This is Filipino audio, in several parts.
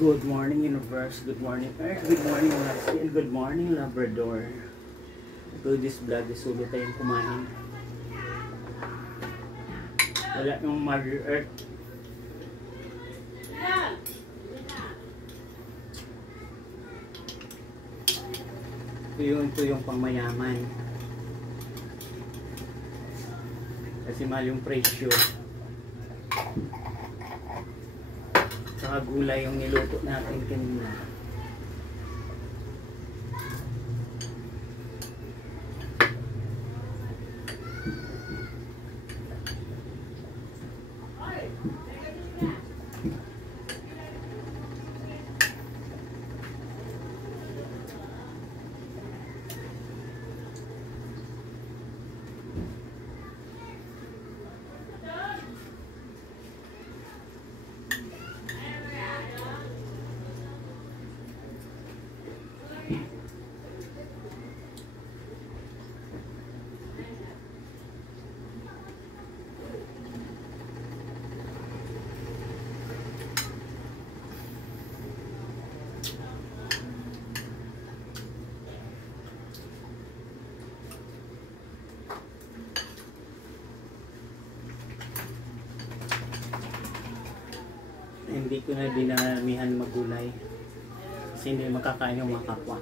Good morning, universe. Good morning, Earth. Good morning, Lassie. And good morning, Labrador. To this vlog, isulo tayong kumain. Wala yung Mother Earth. Ito yung pangmayaman. Kasi mahal yung presyo. Saka gulay yung niluto natin kanina. Hindi ko na dinamihan magulay kasi hindi makakain yung mga kapwa.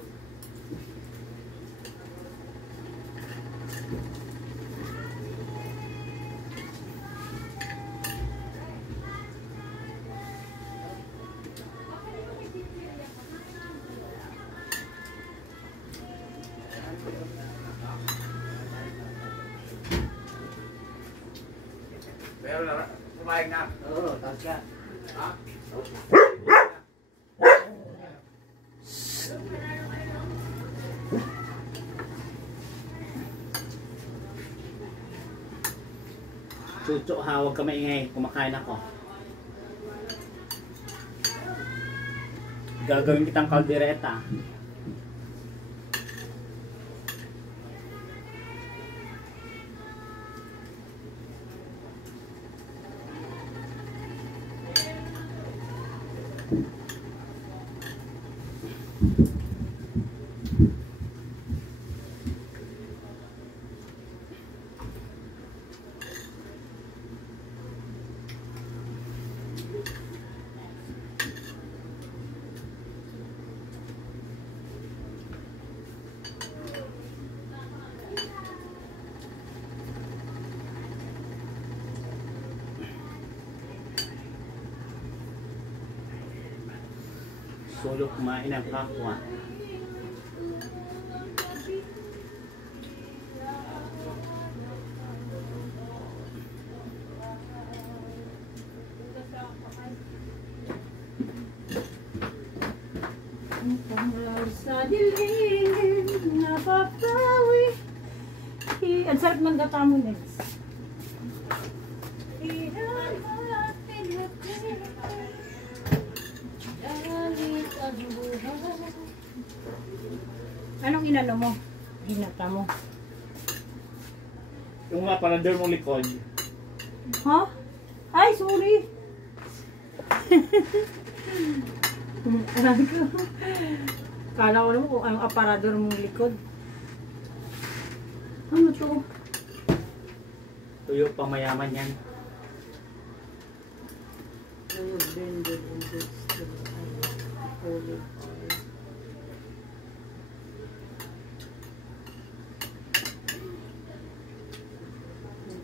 Pero kumain na. Oo, tapos ka. Ha? Chucho ha, huwag ka maingay. Kumakain ako. Gagawin kitang kaldereta. Solo kumain ang kapwa. Sa dilim napapawi. Ang sarap ng gata mo, Nels. Anong inano mo? Ginata mo? Yung mga parador mong likod. Ha? Ay, sorry. Kala ko naman kung anong aparador mong likod. Ano to? Tuyo pang mayaman yan. Tuyo blended and mixed. Olive oil.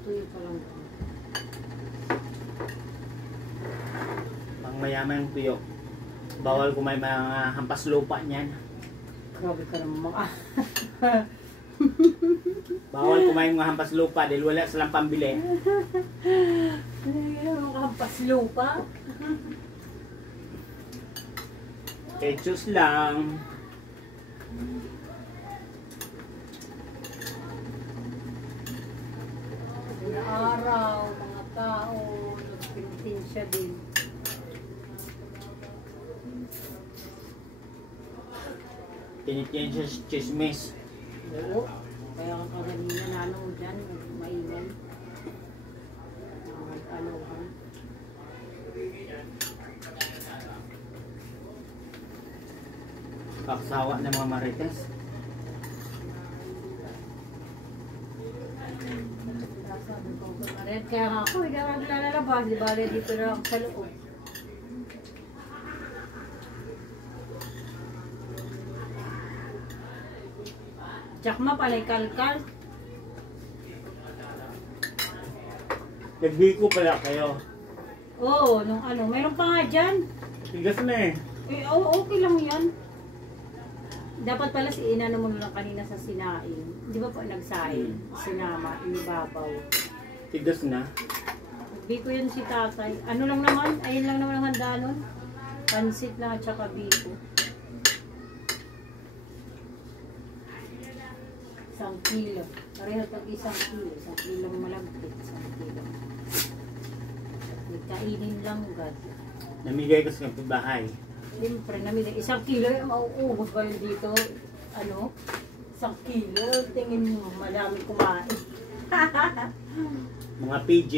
Tuyo pa lang. Pang mayaman yung tuyo. Bawal kumain mga hampas lupa niyan. Grabe ka naman mga. Bawal kumain mga hampas lupa dahil wala silang pambili. Mga hampas lupa. Ketchus lang. Mga araw, mga tao, nagpintensya din. Tinitin siya chismis. Oo. Kaya ka kanina nanood dyan, maingay. Ano ka? Kaksawa ng mga marites. Sabi ko, Red, kaya nga ako, hindi ako naglalabas. Di ba, dito na ako sa loob. Tsakma, palay kalkal. Nagbiko pala kayo. Oo, nung ano, mayroon pa nga dyan. Tigas na eh. Eh, okay lang yan. Dapat pala si inano mo lang kanina sa sinain. Di ba po nagsain? Sinama, inibabaw. Tigas na. Biko yun si tatay. Ano lang naman? Ayun lang naman ang handa nun. Pansit lang at saka biko. 1 kilo. Pareho tag 1 kilo. 1 kilo malagkit. 1 kilo. Kainin lang agad. Namigay ko sa bahay. Siyempre, namili. 1 kilo, mauubos ba yun dito? Ano? 1 kilo? Tingin mo, madami kumain. Mga PJ.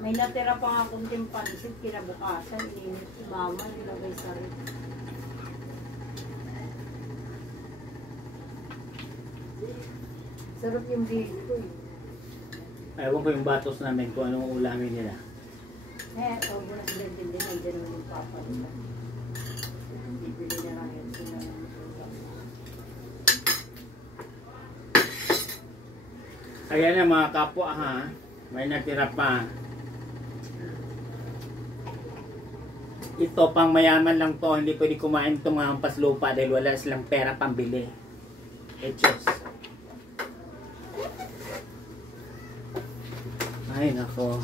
May natira pa nga kunting pansit, kinabukasan, ininit si mama, nilagay sa rin. Sarap yung biko eh. Ewan ko yung batos namin kung anong ulamin nila. Oo, muna sila din, nandiyan naman yung papa nila. Bibili na lang yun sila. Kaya na mga kapwa ha, may natira pa. Ito pang mayaman lang to, hindi pwede kumain itong mga hampas lupa dahil wala silang pera pambili. Echos. Ay nako.